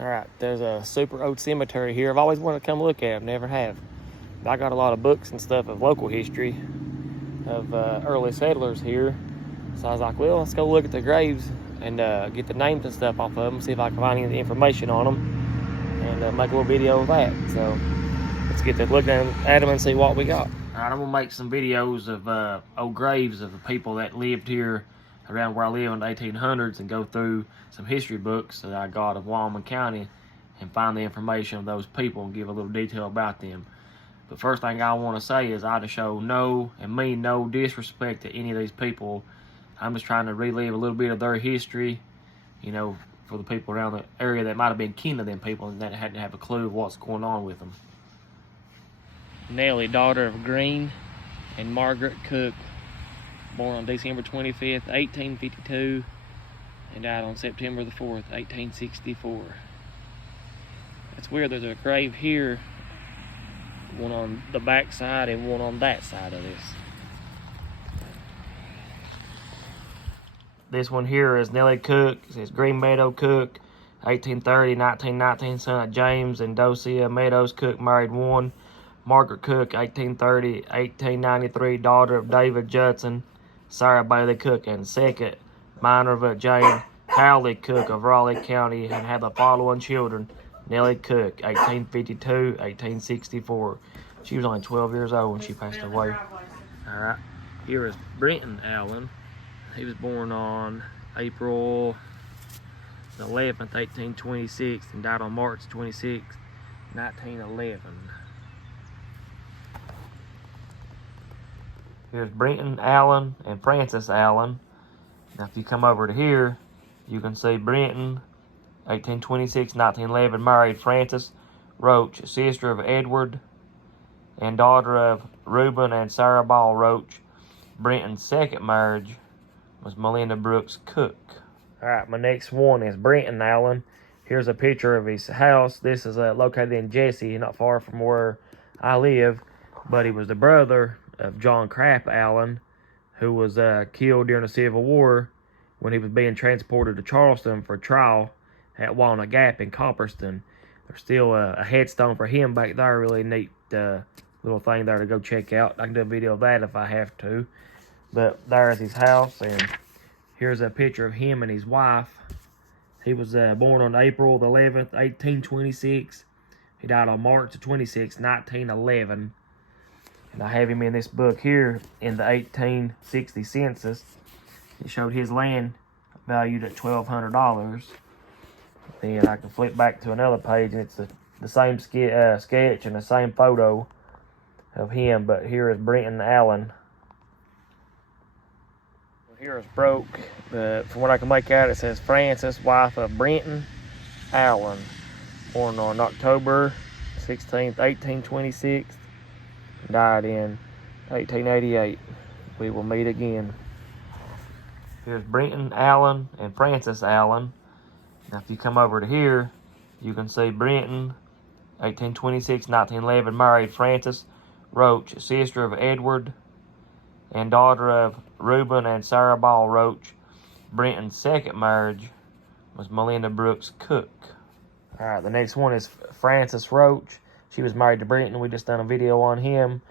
All right, there's a super old cemetery here. I've always wanted to come look at it, never have. I got a lot of books and stuff of local history of early settlers here. So I was like, well, let's go look at the graves and get the names and stuff off of them, see if I can find any information on them, and make a little video of that. So let's get to looking at them and see what we got. All right, I'm gonna make some videos of old graves of the people that lived here around where I live in the 1800s and go through some history books that I got of Wyoming County and find the information of those people and give a little detail about them. But first thing I want to say is I to show no disrespect to any of these people. I'm just trying to relive a little bit of their history, you know, for the people around the area that might have been kin to them people and that hadn't have a clue of what's going on with them. Nellie, daughter of Green and Margaret Cook, born on December 25th, 1852, and died on September the 4th, 1864. That's weird, there's a grave here, one on the back side and one on that side of this. This one here is Nellie Cook. It says Green Meadow Cook, 1830-1919, son of James and Dosia Meadows Cook, married one. Margaret Cook, 1830-1893, daughter of David Judson, Sarah Bailey Cook, and second minor of Jane Howley Cook of Raleigh County, and had the following children: Nellie Cook, 1852-1864. She was only 12 years old when she passed away. All right, here is Brenton Allen. He was born on April the 11th, 1826, and died on March 26th, 1911. Here's Brenton Allen and Frances Allen. Now, if you come over to here, you can see Brenton, 1826-1911, married Frances Roach, sister of Edward and daughter of Reuben and Sarah Ball Roach. Brenton's second marriage was Melinda Brooks Cook. All right, my next one is Brenton Allen. Here's a picture of his house. This is located in Jesse, not far from where I live, but he was the brother of John Craft Allen, who was killed during the Civil War when he was being transported to Charleston for trial at Walnut Gap in Copperston. There's still a headstone for him back there. Really neat little thing there to go check out. I can do a video of that if I have to. But there's his house, and here's a picture of him and his wife. He was born on April the 11th, 1826. He died on March the 26th, 1911. And I have him in this book here in the 1860 census. It showed his land valued at $1,200. Then I can flip back to another page, and it's the same sketch and the same photo of him, but here is Brenton Allen. Here is broke, but from what I can make out, it says Frances, wife of Brenton Allen, born on October 16th, 1826. Died in 1888. We will meet again. Here's Brenton Allen and Frances Allen. Now, if you come over to here, you can see Brenton, 1826-1911, married Frances Roach, sister of Edward and daughter of Reuben and Sarah Ball Roach. Brenton's second marriage was Melinda Brooks Cook. All right, the next one is Frances Roach. She was married to Brenton. We just done a video on him.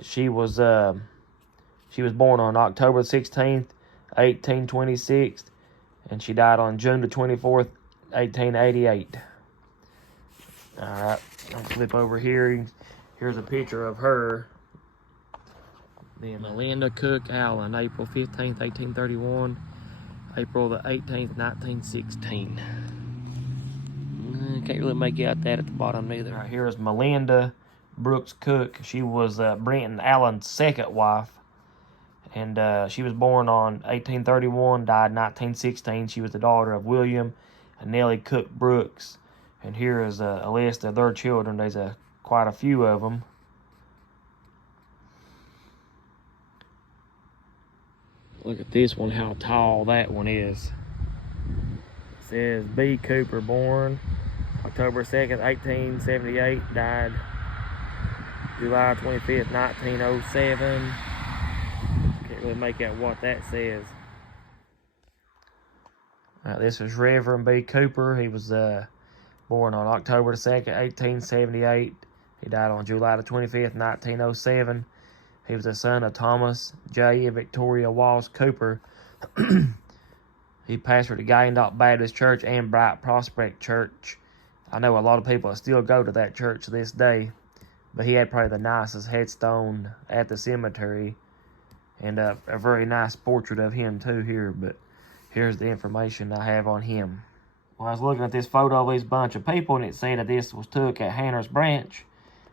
She was born on October 16th, 1826, and she died on June the 24th, 1888. All right, I'll flip over here. Here's a picture of her. Then Melinda Cook Allen, April 15th, 1831, April the 18th, 1916. Can't really make out that at the bottom either. Right, here is Melinda Brooks Cook. She was Brenton Allen's second wife, and she was born on 1831, died 1916. She was the daughter of William and Nellie Cook Brooks. And here is a list of their children. There's quite a few of them. Look at this one, how tall that one is. It says B. Cooper, born October 2nd, 1878, died July 25th, 1907. Can't really make out what that says. This is Reverend B. Cooper. He was Born on October the 2nd, 1878. He died on July the 25th, 1907. He was the son of Thomas J. and Victoria Walls Cooper. He pastored the Gallendale Baptist Church and Bright Prospect Church. I know a lot of people still go to that church to this day, but he had probably the nicest headstone at the cemetery, and a very nice portrait of him too here. But here's the information I have on him. Well, I was looking at this photo of this bunch of people, and it said that this was took at Hannah's Branch,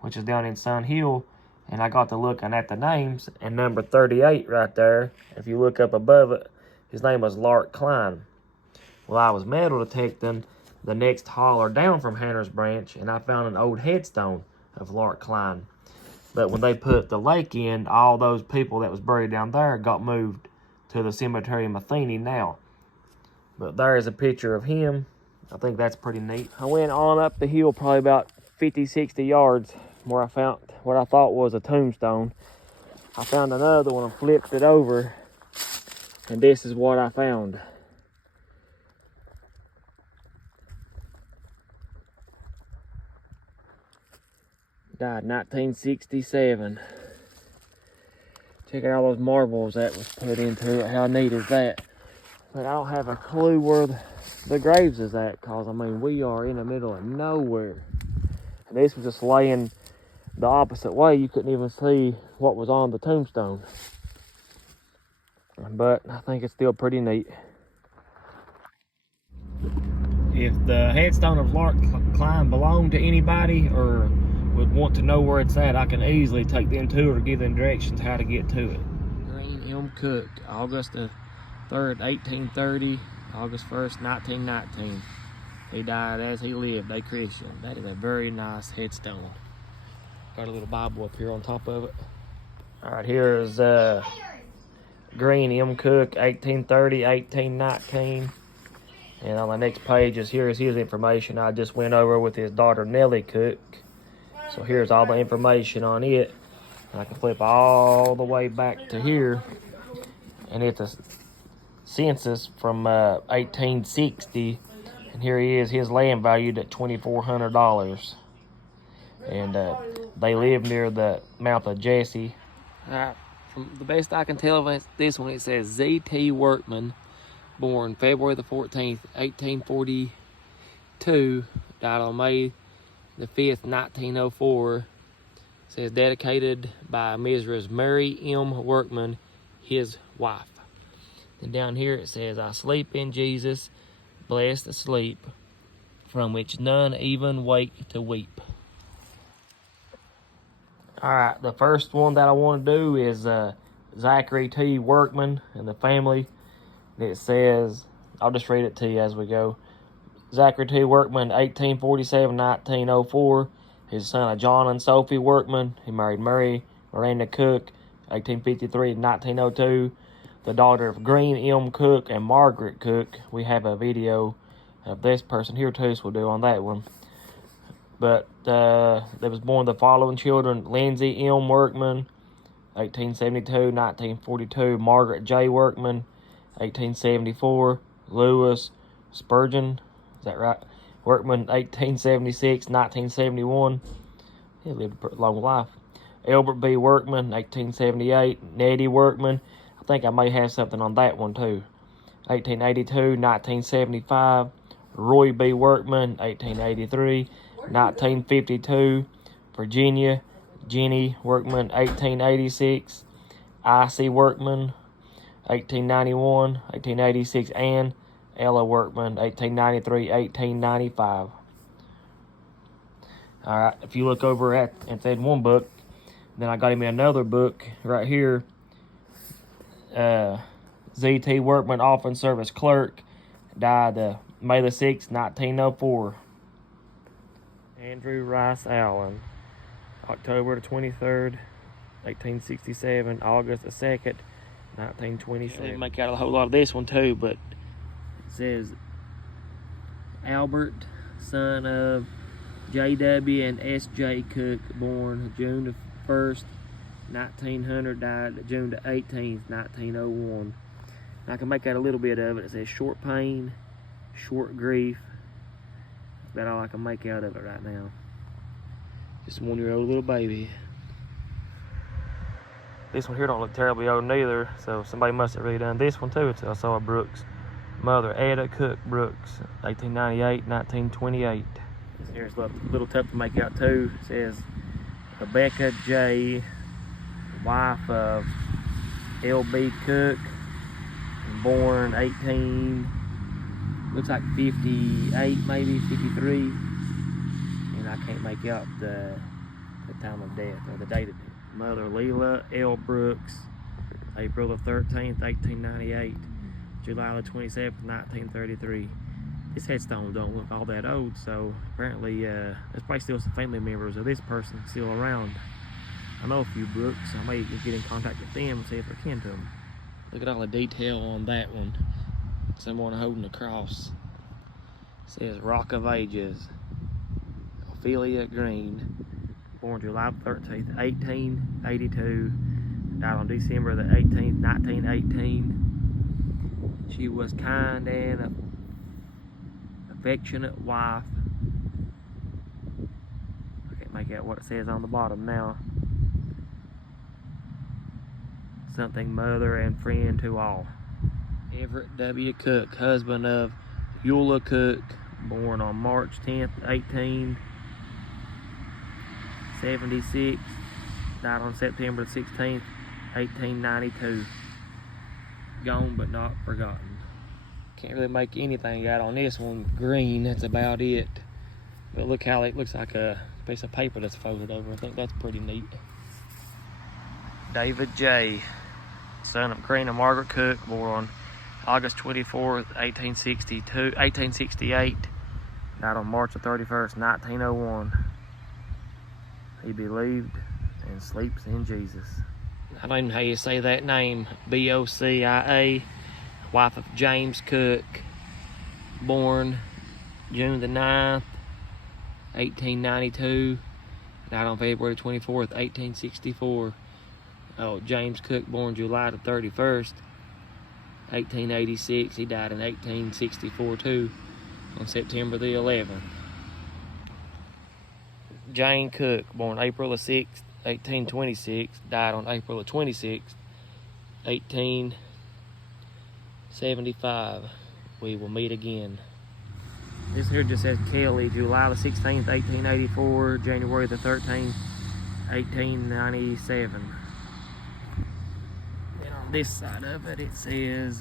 which is down in Sun Hill, and I got to looking at the names, and number 38 right there, if you look up above it, his name was Lark Klein. Well, I was metal detecting the next holler down from Hannah's Branch, and I found an old headstone of Lark Klein. But when they put the lake in, all those people that was buried down there got moved to the cemetery in Matheny now. But there is a picture of him. I think that's pretty neat. I went on up the hill probably about 50, 60 yards where I found what I thought was a tombstone. I found another one and flipped it over, and this is what I found. Died 1967. Check out all those marbles that was put into it. How neat is that? But I don't have a clue where the graves is at, because I mean, we are in the middle of nowhere. And this was just laying the opposite way. You couldn't even see what was on the tombstone. But I think it's still pretty neat. If the headstone of Lark Klein belonged to anybody or would want to know where it's at, I can easily take them to it or give them directions how to get to it. Green M. Cook, August the 3rd, 1830, August 1st, 1919. He died as he lived, a Christian. That is a very nice headstone. Got a little Bible up here on top of it. All right, here is Green M. Cook, 1830, 1819. And on the next page is here's his information. I just went over with his daughter Nellie Cook. So here's all the information on it. And I can flip all the way back to here. And it's a census from 1860. And here he is, his land valued at $2,400. And they live near the mouth of Jesse. From the best I can tell of this one, it says Z.T. Workman, born February the 14th, 1842, died on May the 5th, 1904. It says dedicated by Mrs. Mary M. Workman, his wife. And down here it says, I sleep in Jesus, blessed asleep, from which none even wake to weep. Alright, the first one that I want to do is Zachary T. Workman and the family. It says, I'll just read it to you as we go. Zachary T. Workman, 1847-1904. He's the son of John and Sophie Workman. He married Mary Miranda Cook, 1853-1902. The daughter of Green M. Cook and Margaret Cook. We have a video of this person here too, so we'll do on that one. But they was born the following children: Lindsay M. Workman, 1872-1942. Margaret J. Workman, 1874. Lewis Spurgeon, is that right? Workman, 1876-1971. He lived a long life. Albert B. Workman, 1878. Nettie Workman, I think I may have something on that one too. 1882-1975. Roy B. Workman, 1883. 1952. Virginia Jenny Workman, 1886. I.C. Workman, 1891. 1886. And Ella Workman, 1893-1895. All right, if you look over at that one book, then I got him another book right here. Z.T. Workman, Office Service Clerk, died May the 6th, 1904. Andrew Rice Allen, October the 23rd, 1867, August the 2nd, 1927. I didn't make out a whole lot of this one too, but it says Albert, son of J.W. and S.J. Cook, born June the 1st, 1900, died June the 18th, 1901. I can make out a little bit of it. It says short pain, short grief, about all I can make out of it right now. Just a 1-year-old little baby. This one here don't look terribly old neither, so somebody must have really done this one too. It's Elsaw Brooks. Mother, Ada Cook Brooks, 1898, 1928. This here's a little tough to make out too. It says Rebecca J., wife of L.B. Cook, born looks like 58, maybe 53. And I can't make out the time of death or the date of death. Mother, Leela L. Brooks, April the 13th, 1898. July the 27th, 1933. This headstone don't look all that old, so apparently there's probably still some family members of this person still around. I know a few Brooks, so I may get in contact with them and see if they're kin to them. Look at all the detail on that one. Someone holding a cross. It says Rock of Ages. Ophelia Green, born July 13th, 1882. Died on December the 18th, 1918. She was kind and affectionate wife. I can't make out what it says on the bottom now. Something mother and friend to all. Everett W. Cook, husband of Eula Cook, born on March 10th, 1876. Died on September 16th, 1892. Gone but not forgotten. Can't really make anything out on this one. Green, that's about it. But look how it looks like a piece of paper that's folded over. I think that's pretty neat. David J., son of Green and Margaret Cook, born August 24th, 1868. Died on March the 31st, 1901. He believed and sleeps in Jesus. I don't even know how you say that name. B-O-C-I-A, wife of James Cook, born June the 9th, 1892. Died on February 24th, 1864. Oh, James Cook, born July the 31st, 1886. He died in 1864 too, on September the 11th. Jane Cook, born April the 6th, 1826, died on April the 26th, 1875. We will meet again. This here just says Kelly, July the 16th, 1884, January the 13th, 1897. And on this side of it, it says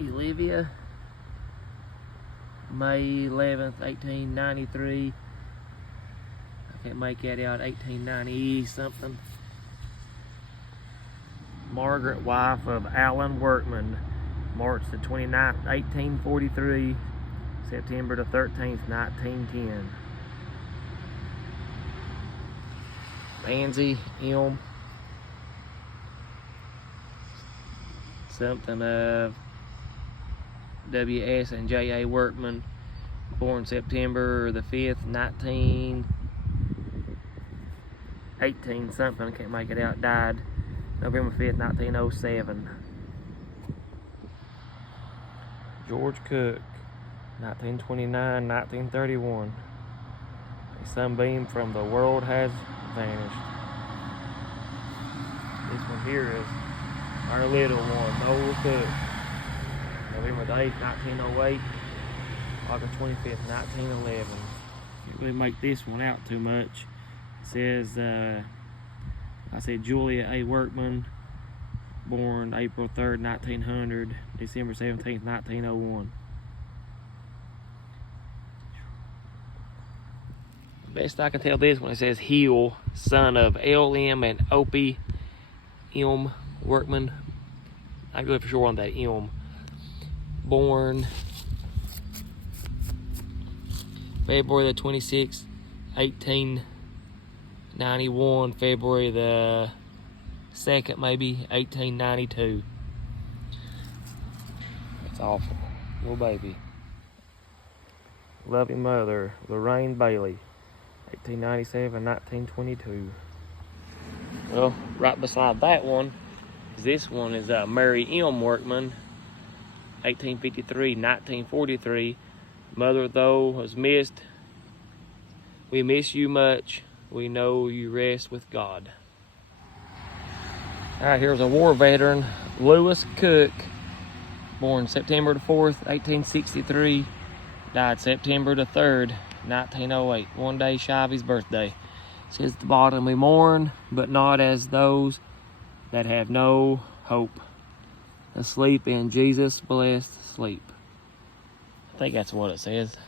Olivia, May 11th, 1893. Can't make that out, 1890 something. Margaret, wife of Allen Workman, March the 29th, 1843, September the 13th, 1910. Pansy M. Something of W.S. and J.A. Workman, born September the 5th, 1918 something, I can't make it out, died November 5th, 1907. George Cook, 1929, 1931. A sunbeam from the world has vanished. This one here is our little one, Noel Cook. November the 8th, 1908. August 25th, 1911. Can't really make this one out too much. It says, I said Julia A. Workman, born April 3rd, 1900, December 17th, 1901. Best I can tell this one, it says Hill, son of L.M. and Opie M. Workman. I go for sure on that M. Born February the 26th, 1891, February the 2nd, maybe, 1892. That's awful. Little baby. Loving mother, Lorraine Bailey, 1897, 1922. Well, right beside that one, this one is Mary M. Workman, 1853, 1943. Mother, though, was missed. We miss you much. We know you rest with God. All right, here's a war veteran, Lewis Cook, born September the 4th, 1863, died September the 3rd, 1908, one day shy of his birthday. It says at the bottom, we mourn, but not as those that have no hope. Asleep in Jesus' blessed sleep. I think that's what it says.